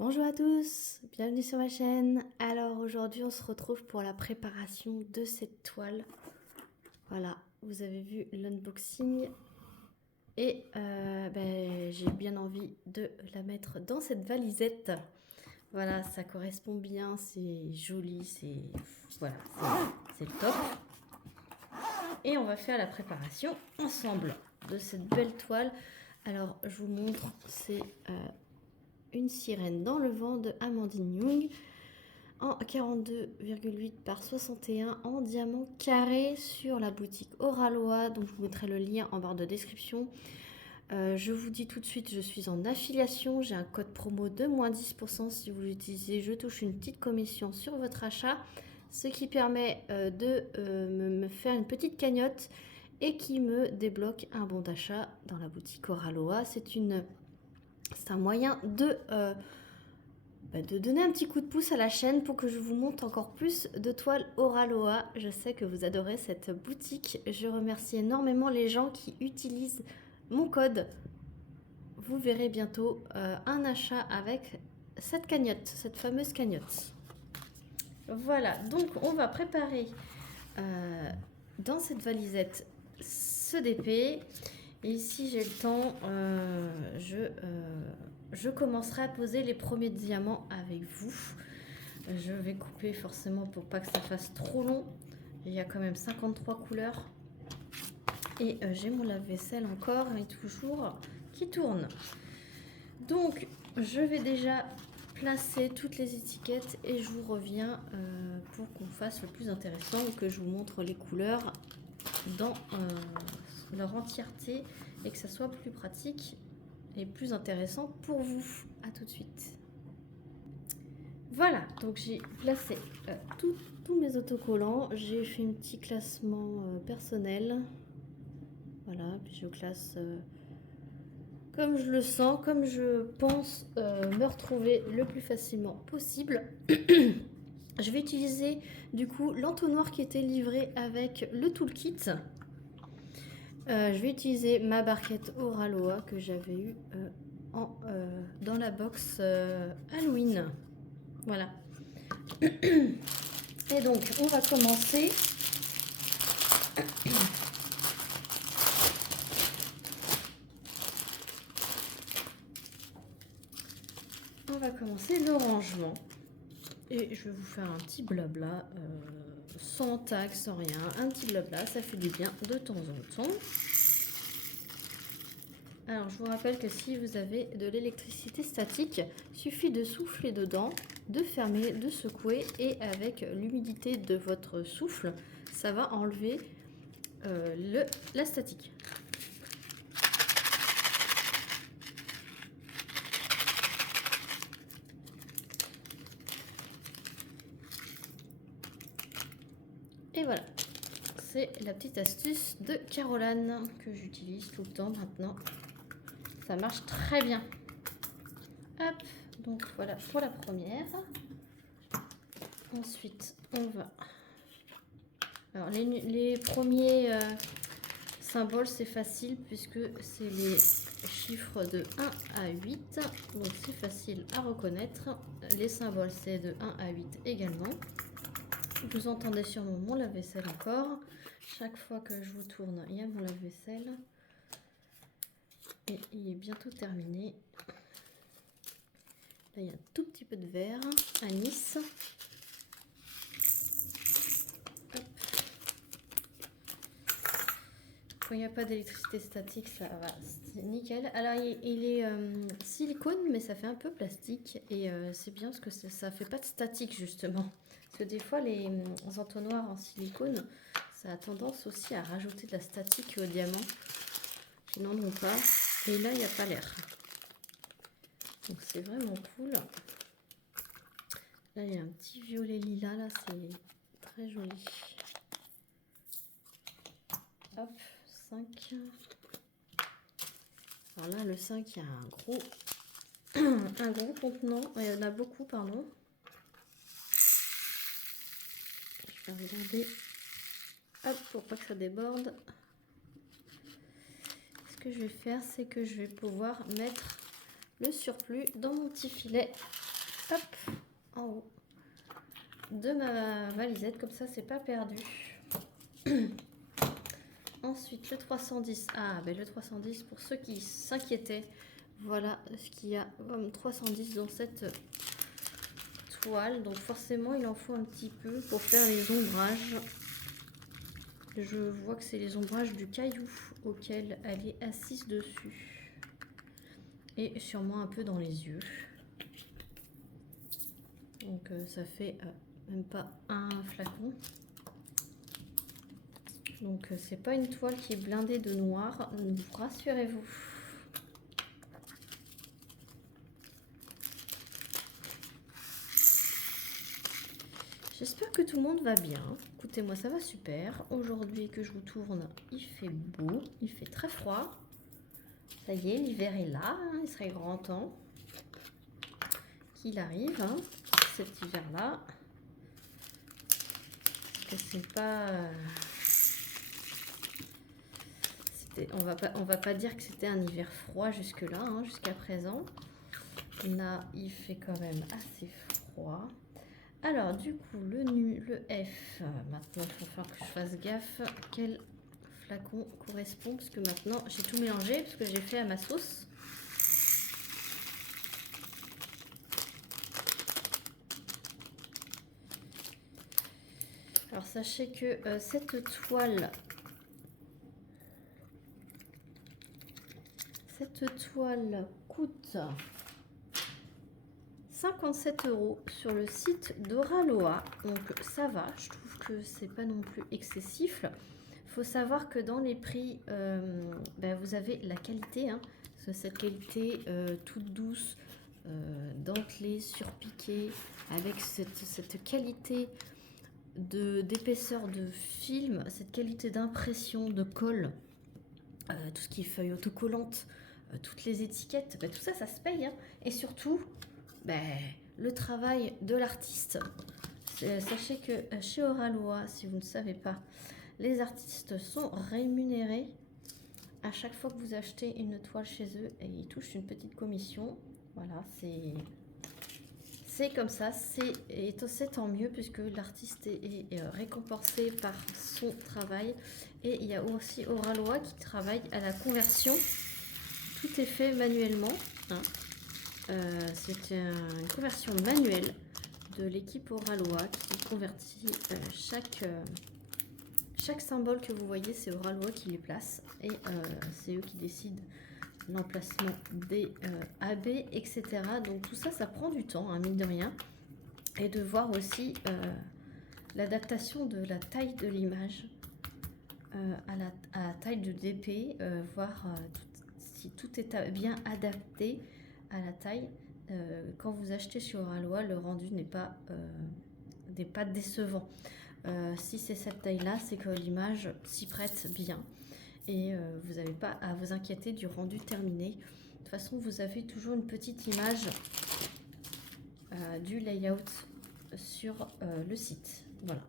Bonjour à tous, bienvenue sur ma chaîne. Alors aujourd'hui on se retrouve pour la préparation de cette toile. Voilà, vous avez vu l'unboxing et j'ai bien envie de la mettre dans cette valisette. Voilà, ça correspond bien, c'est joli, voilà, c'est le top. Et on va faire la préparation ensemble de cette belle toile. Alors je vous montre, c'est une sirène dans le vent de Amandine Young en 42,8 par 61 en diamant carré sur la boutique Oralois. Donc je vous mettrai le lien en barre de description. Je vous dis tout de suite, je suis en affiliation, j'ai un code promo de moins 10% si vous l'utilisez. Je touche une petite commission sur votre achat, ce qui permet de me faire une petite cagnotte et qui me débloque un bon d'achat dans la boutique Oralois. C'est un moyen de donner un petit coup de pouce à la chaîne pour que je vous montre encore plus de toiles Oralois. Je sais que vous adorez cette boutique. Je remercie énormément les gens qui utilisent mon code. Vous verrez bientôt un achat avec cette cagnotte, cette fameuse cagnotte. Voilà, donc on va préparer dans cette valisette ce DP. Et si j'ai le temps, je commencerai à poser les premiers diamants avec vous. Je vais couper forcément pour pas que ça fasse trop long. Il y a quand même 53 couleurs. Et j'ai mon lave-vaisselle encore et toujours qui tourne. Donc je vais déjà placer toutes les étiquettes et je vous reviens pour qu'on fasse le plus intéressant, que je vous montre les couleurs dans leur entièreté et que ça soit plus pratique et plus intéressant pour vous. À tout de suite. Voilà, donc j'ai placé tous mes autocollants. J'ai fait un petit classement personnel. Voilà, puis je classe comme je le sens, comme je pense me retrouver le plus facilement possible. Je vais utiliser du coup l'entonnoir qui était livré avec le toolkit. Je vais utiliser ma barquette Oralois que j'avais eu dans la box Halloween. Voilà. Et donc, on va commencer. On va commencer le rangement. Et je vais vous faire un petit blabla, sans tag, sans rien. Un petit blabla, ça fait du bien de temps en temps. Alors, je vous rappelle que si vous avez de l'électricité statique, il suffit de souffler dedans, de fermer, de secouer et avec l'humidité de votre souffle, ça va enlever la statique. Et voilà, c'est la petite astuce de Caroline que j'utilise tout le temps maintenant. Ça marche très bien. Hop, donc voilà pour la première. Ensuite, on va... Alors, les premiers symboles, c'est facile puisque c'est les chiffres de 1 à 8. Donc, c'est facile à reconnaître. Les symboles, c'est de 1 à 8 également. Vous entendez sûrement mon lave-vaisselle encore. Chaque fois que je vous tourne, il y a mon lave-vaisselle. Et il est bientôt terminé. Là, il y a un tout petit peu de verre à Nice. Hop. Quand il n'y a pas d'électricité statique, ça va, c'est nickel. Alors, il est silicone, mais ça fait un peu plastique. Et c'est bien parce que ça fait pas de statique, justement. Parce que des fois, les entonnoirs en silicone, ça a tendance aussi à rajouter de la statique au diamant. Qui n'en ont pas. Et là, il n'y a pas l'air. Donc, c'est vraiment cool. Là, il y a un petit violet lilas. Là, c'est très joli. Hop, 5. Alors là, le 5, il y a un gros contenant. Il y en a beaucoup, pardon. Je vais regarder. Hop, pour pas que ça déborde. Ce que je vais faire, c'est que je vais pouvoir mettre le surplus dans mon petit filet, hop, en haut de ma valisette, comme ça c'est pas perdu. Ensuite le 310, ah ben le 310 pour ceux qui s'inquiétaient, voilà ce qu'il y a comme 310 dans cette toile, donc forcément il en faut un petit peu pour faire les ombrages. Je vois que c'est les ombrages du caillou auquel elle est assise dessus et sûrement un peu dans les yeux, donc ça fait même pas un flacon. Donc c'est pas une toile qui est blindée de noir, rassurez-vous. J'espère que tout le monde va bien. Écoutez, moi ça va super. Aujourd'hui que je vous tourne, il fait beau, il fait très froid. Ça y est, l'hiver est là, hein, il serait grand temps qu'il arrive, hein, cet hiver-là. Parce que c'est pas... on va pas dire que c'était un hiver froid jusque-là, hein, jusqu'à présent. Là, il fait quand même assez froid. Alors, du coup, le F, maintenant, il va falloir que je fasse gaffe. Quel flacon correspond? Parce que maintenant, j'ai tout mélangé, parce que j'ai fait à ma sauce. Alors, sachez que cette toile coûte 57 € sur le site d'Oraloa, donc ça va, je trouve que c'est pas non plus excessif. Il faut savoir que dans les prix, vous avez la qualité, hein, cette qualité toute douce, dentelée, surpiquée, avec cette qualité d'épaisseur de film, cette qualité d'impression, de colle, tout ce qui est feuille autocollante, toutes les étiquettes, tout ça, ça se paye, hein. Et surtout, le travail de l'artiste. Sachez que chez Oraloa, si vous ne savez pas, les artistes sont rémunérés à chaque fois que vous achetez une toile chez eux et ils touchent une petite commission. Voilà, c'est comme ça, et c'est tant mieux puisque l'artiste est récompensé par son travail. Et il y a aussi Oraloa qui travaille à la conversion. Tout est fait manuellement, hein. C'est une conversion manuelle de l'équipe Oraloa qui convertit chaque symbole que vous voyez, c'est Oraloa qui les place et c'est eux qui décident l'emplacement des AB, etc. Donc tout ça, ça prend du temps, hein, mine de rien, et de voir aussi l'adaptation de la taille de l'image à la taille de DP, voir si tout est bien adapté à la taille. Quand vous achetez chez Oraloa, le rendu n'est pas décevant. Si c'est cette taille-là, c'est que l'image s'y prête bien et vous n'avez pas à vous inquiéter du rendu terminé. De toute façon, vous avez toujours une petite image du layout sur le site. Voilà.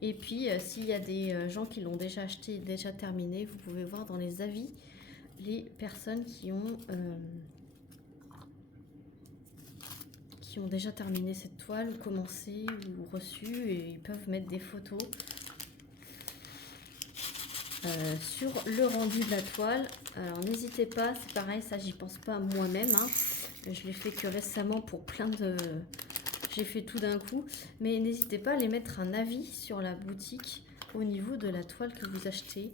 Et puis, s'il y a des gens qui l'ont déjà acheté, déjà terminé, vous pouvez voir dans les avis les personnes qui ont déjà terminé cette toile, ou commencé, ou reçu, et ils peuvent mettre des photos sur le rendu de la toile. Alors n'hésitez pas, c'est pareil, ça j'y pense pas moi-même, hein. Je l'ai fait que récemment pour plein de... J'ai fait tout d'un coup, mais n'hésitez pas à les mettre un avis sur la boutique au niveau de la toile que vous achetez,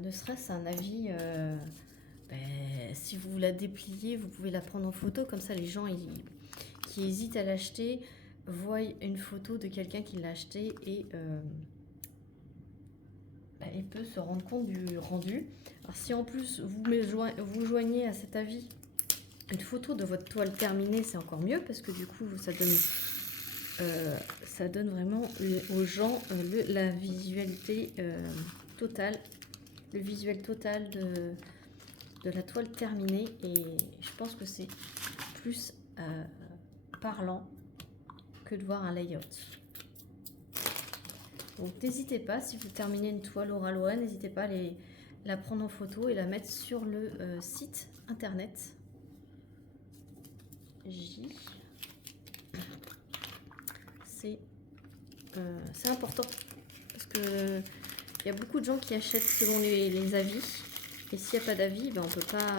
ne serait-ce un avis... si vous la dépliez, vous pouvez la prendre en photo, comme ça les gens qui hésitent à l'acheter voient une photo de quelqu'un qui l'a acheté et il peut se rendre compte du rendu. Alors si en plus vous joignez à cet avis une photo de votre toile terminée, c'est encore mieux parce que du coup ça donne vraiment aux gens la visualité totale, le visuel total de la toile terminée, et je pense que c'est plus parlant que de voir un layout. Donc n'hésitez pas, si vous terminez une toile Oraloa, n'hésitez pas à la prendre en photo et la mettre sur le site internet J. C'est important parce que il y a beaucoup de gens qui achètent selon les avis. Et s'il n'y a pas d'avis, ben on peut pas.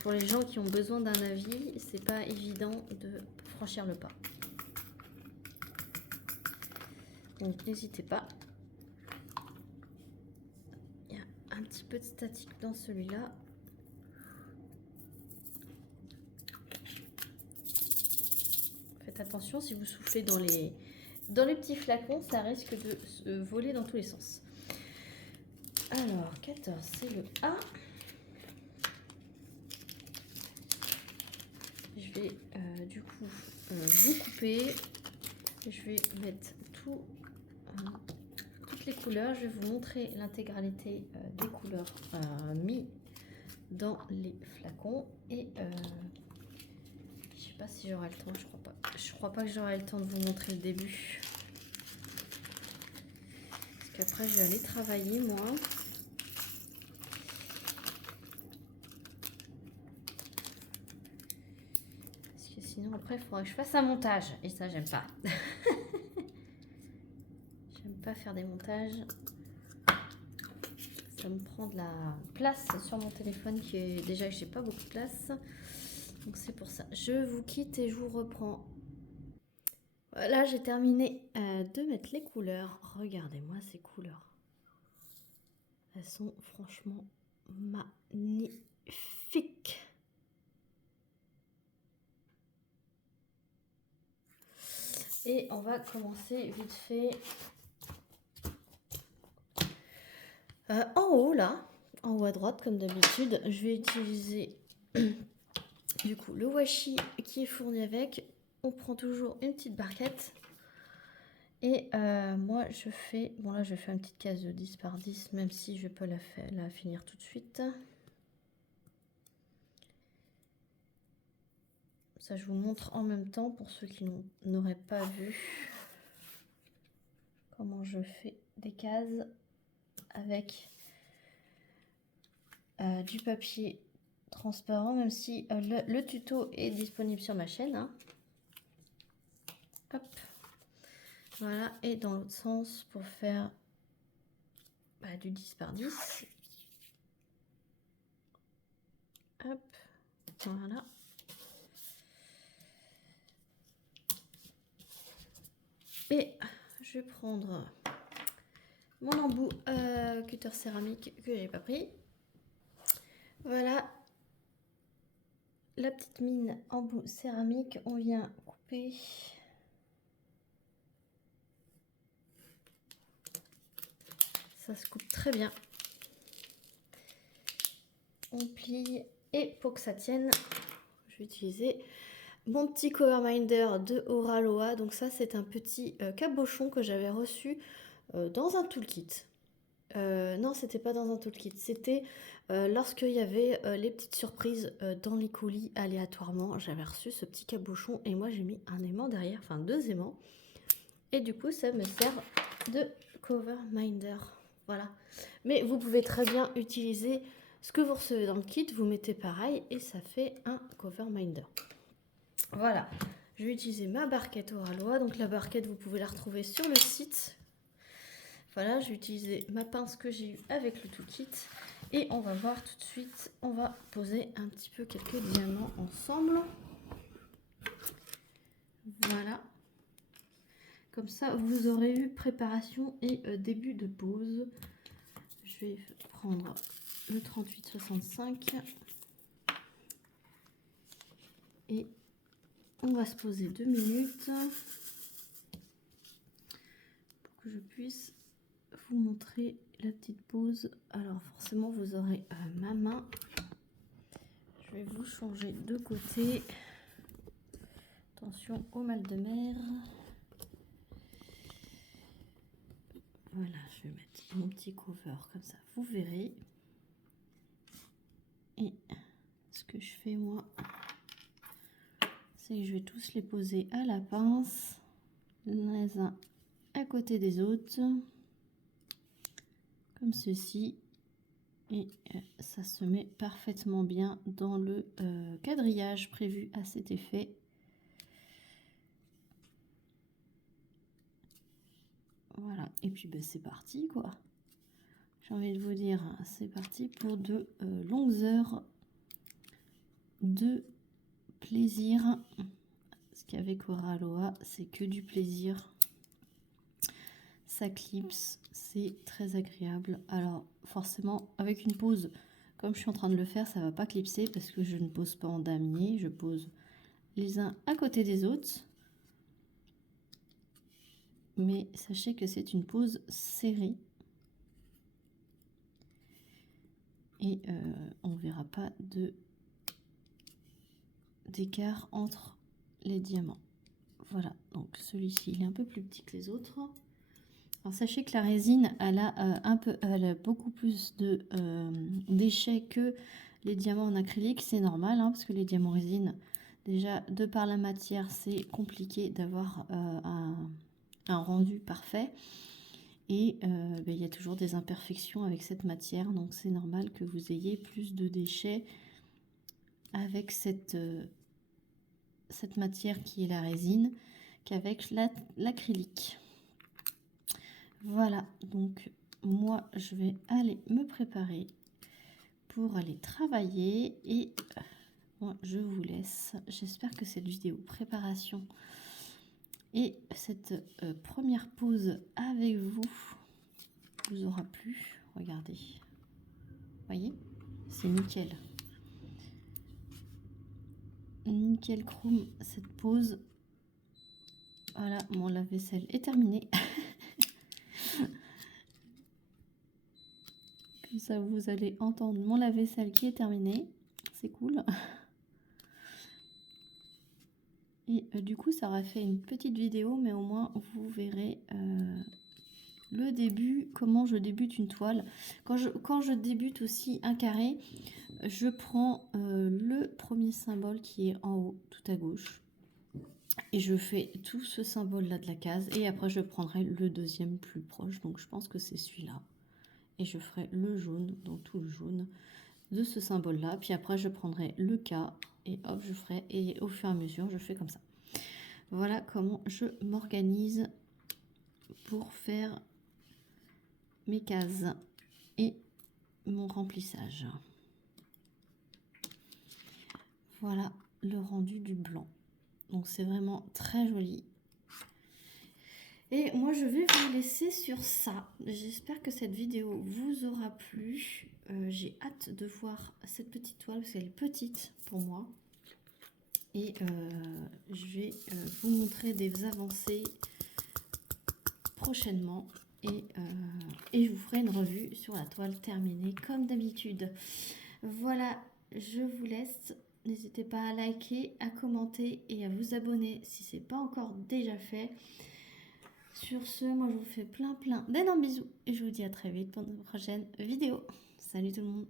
Pour les gens qui ont besoin d'un avis, c'est pas évident de franchir le pas. Donc n'hésitez pas. Il y a un petit peu de statique dans celui-là. Faites attention, si vous soufflez dans les petits flacons, ça risque de se voler dans tous les sens. Alors, 14, c'est le A. Je vais du coup vous couper. Je vais mettre toutes les couleurs. Je vais vous montrer l'intégralité des couleurs mis dans les flacons. Et je sais pas si j'aurai le temps, je crois pas. Je crois pas que j'aurai le temps de vous montrer le début. Parce qu'après je vais aller travailler moi. Parce que sinon après il faudra que je fasse un montage. Et ça j'aime pas. J'aime pas faire des montages. Ça me prend de la place sur mon téléphone qui est déjà que j'ai pas beaucoup de place. Donc c'est pour ça. Je vous quitte et je vous reprends. Voilà, j'ai terminé de mettre les couleurs. Regardez-moi ces couleurs. Elles sont franchement magnifiques. Et on va commencer vite fait en haut là, en haut à droite comme d'habitude. Je vais utiliser du coup le washi qui est fourni avec. On prend toujours une petite barquette. Et moi je fais, bon là je fais une petite case de 10 par 10, même si je vais pas la finir tout de suite. Ça je vous montre en même temps pour ceux qui n'auraient pas vu comment je fais des cases avec du papier transparent, même si le tuto est disponible sur ma chaîne. Hein. Hop. Voilà, et dans l'autre sens pour faire du 10 par 10. Hop, voilà. Et je vais prendre mon embout cutter céramique que j'ai pas pris. Voilà, la petite mine embout céramique, on vient couper. Ça se coupe très bien. On plie et pour que ça tienne, je vais utiliser mon petit cover minder de Oraloa. Donc ça c'est un petit cabochon que j'avais reçu dans un toolkit. Non, c'était pas dans un toolkit, c'était lorsqu'il y avait les petites surprises dans les colis aléatoirement. J'avais reçu ce petit cabochon et moi j'ai mis un aimant derrière, enfin 2 aimants. Et du coup ça me sert de cover minder. Voilà. Mais vous pouvez très bien utiliser ce que vous recevez dans le kit, vous mettez pareil et ça fait un cover minder. Voilà, je vais utiliser ma barquette Oraloa. Donc la barquette, vous pouvez la retrouver sur le site. Voilà, je vais utiliser ma pince que j'ai eue avec le toolkit. Et on va voir tout de suite, on va poser un petit peu quelques diamants ensemble. Voilà. Comme ça, vous aurez eu préparation et début de pose. Je vais prendre le 38-65. Et on va se poser 2 minutes pour que je puisse vous montrer la petite pose. Alors forcément vous aurez ma main. Je vais vous changer de côté. Attention au mal de mer. Voilà, je vais mettre mon petit cover comme ça, vous verrez. Et ce que je fais moi, c'est que je vais tous les poser à la pince, les uns à côté des autres, comme ceci. Et ça se met parfaitement bien dans le quadrillage prévu à cet effet. Voilà, et puis ben, c'est parti quoi. J'ai envie de vous dire, c'est parti pour de longues heures de plaisir. Parce qu'avec Auraloa, c'est que du plaisir. Ça clipse, c'est très agréable. Alors forcément, avec une pose, comme je suis en train de le faire, ça va pas clipser parce que je ne pose pas en damier. Je pose les uns à côté des autres. Mais sachez que c'est une pose serrée. Et on ne verra pas d'écart entre les diamants. Voilà, donc celui-ci il est un peu plus petit que les autres. Alors sachez que la résine elle a beaucoup plus de déchets que les diamants en acrylique. C'est normal hein, parce que les diamants résine, déjà de par la matière, c'est compliqué d'avoir un rendu parfait. Et il y a toujours des imperfections avec cette matière, donc c'est normal que vous ayez plus de déchets avec cette matière qui est la résine qu'avec l'acrylique. Voilà, donc moi je vais aller me préparer pour aller travailler et moi je vous laisse. J'espère que cette vidéo préparation et cette première pause avec vous aura plu. Regardez, voyez, c'est nickel. Nickel chrome cette pause. Voilà, mon lave-vaisselle est terminé. Comme ça vous allez entendre mon lave-vaisselle qui est terminé. C'est cool. Et du coup ça aura fait une petite vidéo, mais au moins vous verrez le début, comment je débute une toile. Quand je débute aussi un carré, je prends le premier symbole qui est en haut tout à gauche et je fais tout ce symbole là de la case, et après je prendrai le deuxième plus proche, donc je pense que c'est celui-là, et je ferai le jaune, donc tout le jaune de ce symbole là, puis après je prendrai le K et hop je ferai, et au fur et à mesure je fais comme ça. Voilà comment je m'organise pour faire mes cases et mon remplissage. Voilà le rendu du blanc, donc c'est vraiment très joli. Et moi je vais vous laisser sur ça. J'espère que cette vidéo vous aura plu. J'ai hâte de voir cette petite toile parce qu'elle est petite pour moi. Et je vais vous montrer des avancées prochainement. Et je vous ferai une revue sur la toile terminée comme d'habitude. Voilà, je vous laisse. N'hésitez pas à liker, à commenter et à vous abonner si ce n'est pas encore déjà fait. Sur ce, moi je vous fais plein d'énormes bisous et je vous dis à très vite pour une prochaine vidéo. Salut tout le monde!